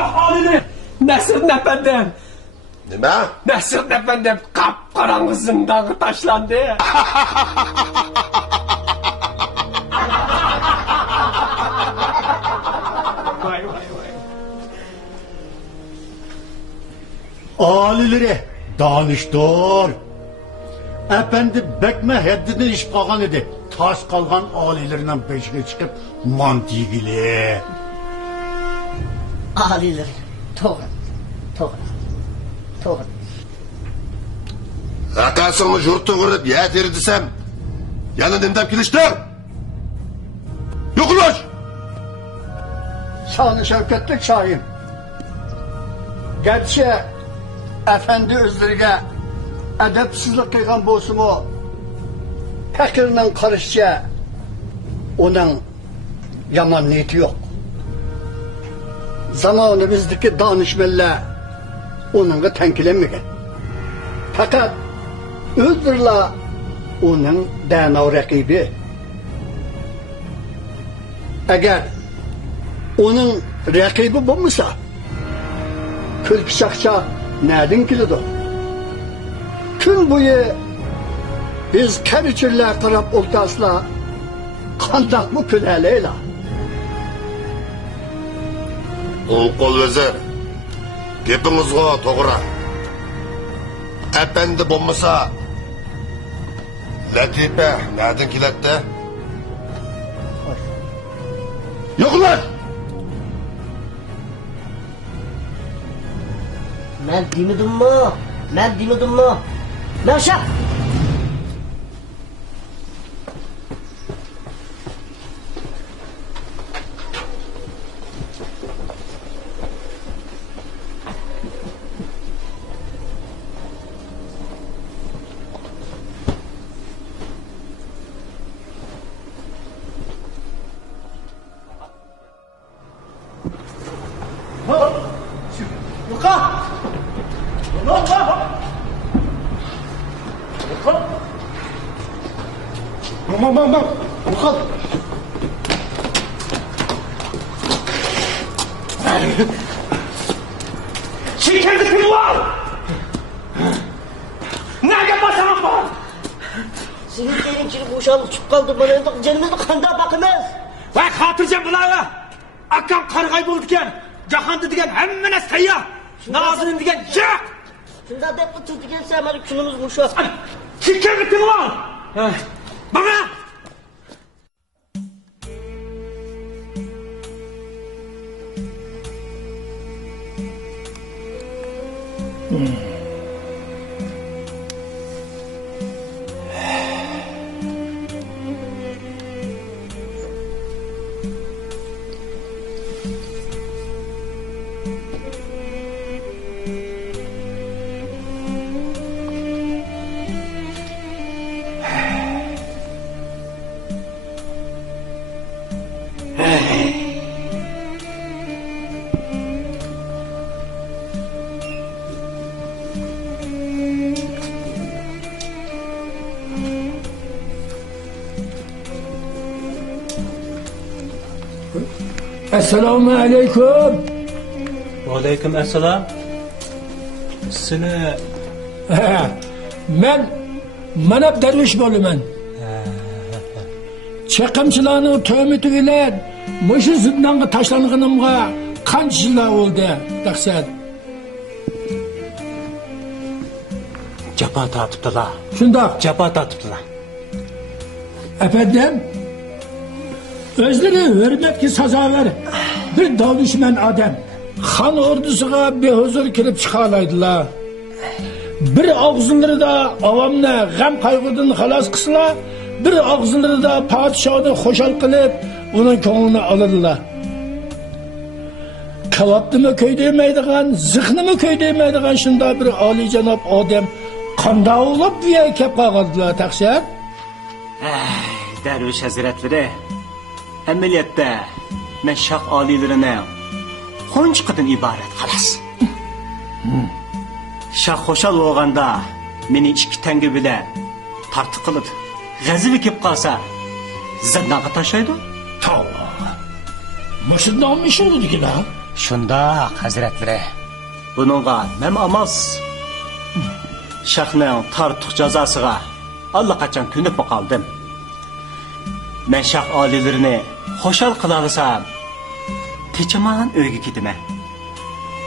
Şah halini Nasrettin efendim. Nima? Nasrettin efendim kapkaranlık zindanı taşlandı. Vay vay vay. Alileri danıştır. Efendi bekme haddini iş kalgan idi. Tas kalgan alilerinden peşine çıkıp mantıgili. Aliler, doğru. Akasını jurttu kurup ya deri desem. Yanı demdem kiliştir. Yok ulaş. Şanı şevketlik şahin. Gerçi efendi özlerine edepsizlik kıygan bolsumu tekirle karışça onun yaman niyeti yok. Zamanımızdaki danışmenler onunla tenkilenmegen. Fakat öldürla onun DNA rakibi. Eğer onun rakibi bulmuşsa kül bıçakça nereden kilidi? Gün boyu biz keriçirler taraf oltasla kandak mı külheleyle? Ol kol vezir. Gepinizga to'g'ri. Efendi bo'lmasa Latifa nereden keladi? Yo'qlar. Men demedimmi? Navşat! Bak. Bakalım. Şirketlik var. Nerede basamak var? Senin derincilik boşalıp çıkıp kaldı bana. Canımızı kanda bakınız. Vay hatırcam buları. Akam kargay bulduken. Cahandı diyen hemmene seyyah. Nazırın diyen yok. Şunda da bu tutu gelse hemen külümüz muşa. Şirketlik var. Bana. Esselamu aleyküm. Aleyküm esselam. Seni... Men manap derviş boluman. Çakımçılarning töhmeti bilan mushu zindonga tashlanganimga qancha yillar bo'ldi, daqsat. Japa tortibdilar. Shundoq. Japa tortibdilar. Efendim, özleri hürmetki sazaver bir davuşman adam. Xan ordusuga behuzur kirib chiqalaydilar. Bir og'zlarida avomni g'am qayg'udan xalos qilsalar, bir og'zlarida podshoni xo'shal qilib, uning ko'nglini oladilar. Kavabnimi ko'ydirmaydigan, zihnnimi ko'ydirmaydigan shunday bir oliyjanob odam qandoqlab bu yerga kelib qolgandilar, taqsir? Derviş hazretleri, ameliyatda men şah alilerine honçqıdan ibaret xalas. Şah xoşal olganda meni 2 tenge bilan tartib qiladi. G'azibi kelib qolsa, zindonga tashlaydi. Tavba. Mushundoqmi ish bo'ldi-ki, Şunda hazretleri. Bununla nem amas. Şahның tartıq cazasıga allaqachon ko'nib qoldim. Men shah olilarini xo'shal qila olsam, techaman uyga ketaman.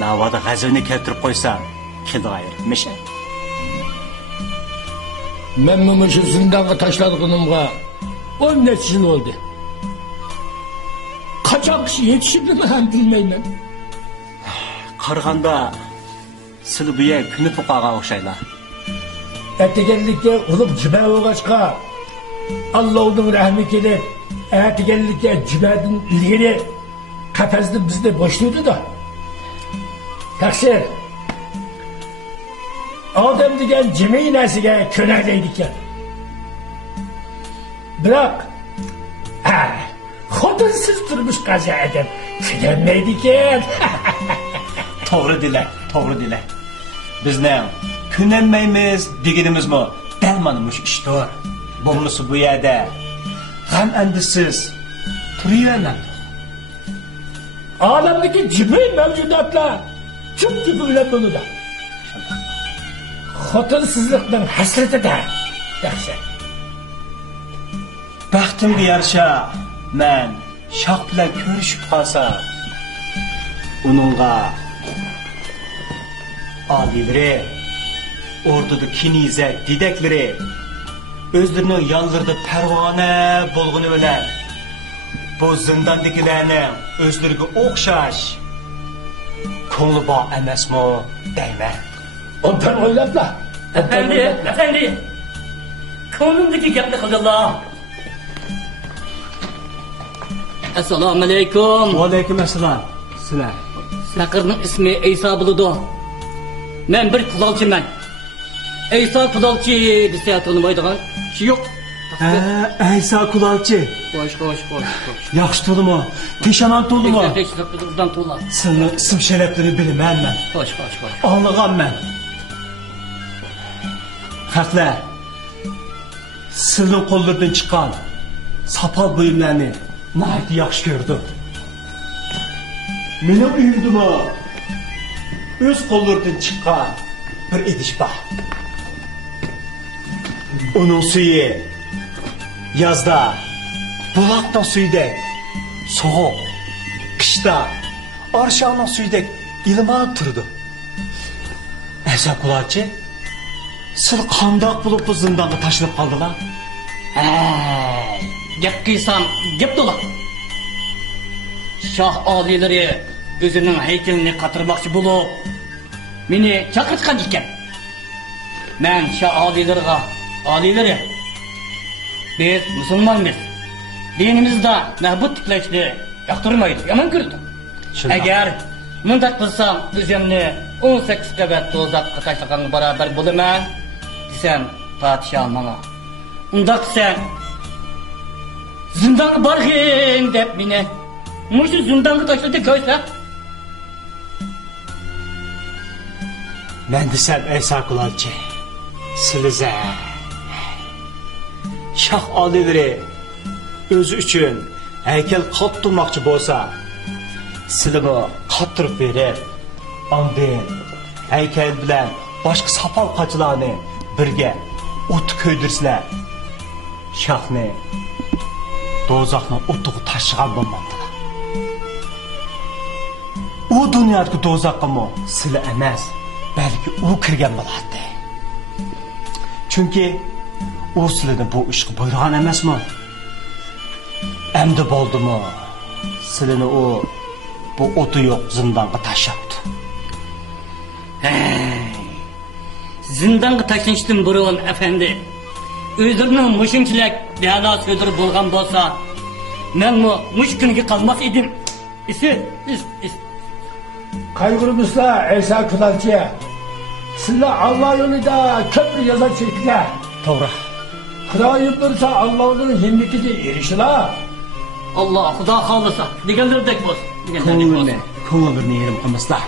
Navoda g'azavni keltirib qo'ysam, kilg'ayirmish. Men shu zindonga tashlanganimga 10 necha yil bo'ldi. Qachon yetishimni ham bilmayman. Qarg'anda siz bu yer ko'nib qolgan o'xshaylar. Etigenlikka ulug' juma bo'lg'achqa Allohning rahmi kelib, etigenlikka jumadan ilgari qafasni bizni boshlaydi-da. Taqsir. Odam degan jimi narsaga ko'naglaydi ekan. Biroq xotinsiz turmush qazi adam tuganmaydi ekan. To'g'ri dilar. Bizning ko'nanmaymiz deganimizmi? Dal mana mush ishdir. Bo'lmasa bu yerda g'am andisiz turaveradi. Olamdagi jimi mavjudotlar chunki bilan bo'ladi. Xotinsizlikning hasratida yaxshi. Baxtimga yarasha men shoh bilan ko'rishib qolsam, uningga olilari, o'rdada kinizak dedaklari o'zlarining yonlarida parvona bo'lg'ini bilan bu zindondagilarni o'zlariga o'xshash ko'ngli bor emasmi deyman. Ondan o'ylabla. Efendi. Ko'nglimdagi gapni qildilar. Assalomu alaykum. Va alaykum assalom. Sizlar. Faqirning ismi Eysa bo'ladi. Men bir qulolchiman. Eysa qulolchi desa tanımaydigan kishi yo'q. Eysa qulolchi. Xo'sh. Yaxshi to'ldimi? Peshaman to'ldimi? Tekshirib to'ladi. Sizni ism sharaflarini bilaman men. Xo'sh. Anlaganman. Haqlar. Sizning qo'llardan chiqqan sopol buyumlarni nihoyat yaxshi ko'rdim. Mening uyimda o'z qo'llardan chiqqan bir idish bor. Uning suyi yozda buloqning suyidek sovuq, qishda orshoqning suyidek ilmab turdi. Asa qulorchi, siz qandoq bo'lib bu zindonga tashlab qoldilar? Gap qilsam gap to'la. Shoh oliylari o'zining haykalini qatirmoqchi bo'lib meni chaqirtgan ekan. Men shoh oliylari biz musulmonmiz. Dinimizda nabut tiklashni yoqtirmaydi. Yomon ko'rdim. Agar bunday qilsam o'zimni 18 qavat do'zaxga tashlaganga barobar bo'laman desam, podshoh menga undaq sen zindonga borgin deb meni mushu zindonga tashladi ko'ysa. Men desam Eysa qulolchi, sizlar shoh oliylari o'zi uchun haykal qottirmoqchi bo'lsa, sizlarni qottirib berib, ondan haykal bilan boshqa sopol qochlarni birga o't ko'ydirsizlar. Shohni do'zaxning o'tiga tashlagan bo'lmoqdilar. U dunyodagi do'zaxga sizlar emas, balki u kirgan bo'ladi. Chunki u sizlarni bu ishga buyurgan emasmi? Endi bo'ldimi? Sizlarni u bu o'ti yo'q zindonga tashlabdi. Zindonga tashlanishdan burun efendi o'zlarining mushunchalik da'no so'zlari bo'lgan bo'lsa, men mush kunga qolmas edim. Qayg'urmizlar Eysa qulolchi. Sizlar Alloh yo'lida ko'p yo'lchilar. To'g'ri. Xudoyim bo'lsa Allohning himmatiga erishinglar. Allah Xudo xolisa deganlardek bo'lsin. Ko'ngilni yerim qilmaslar.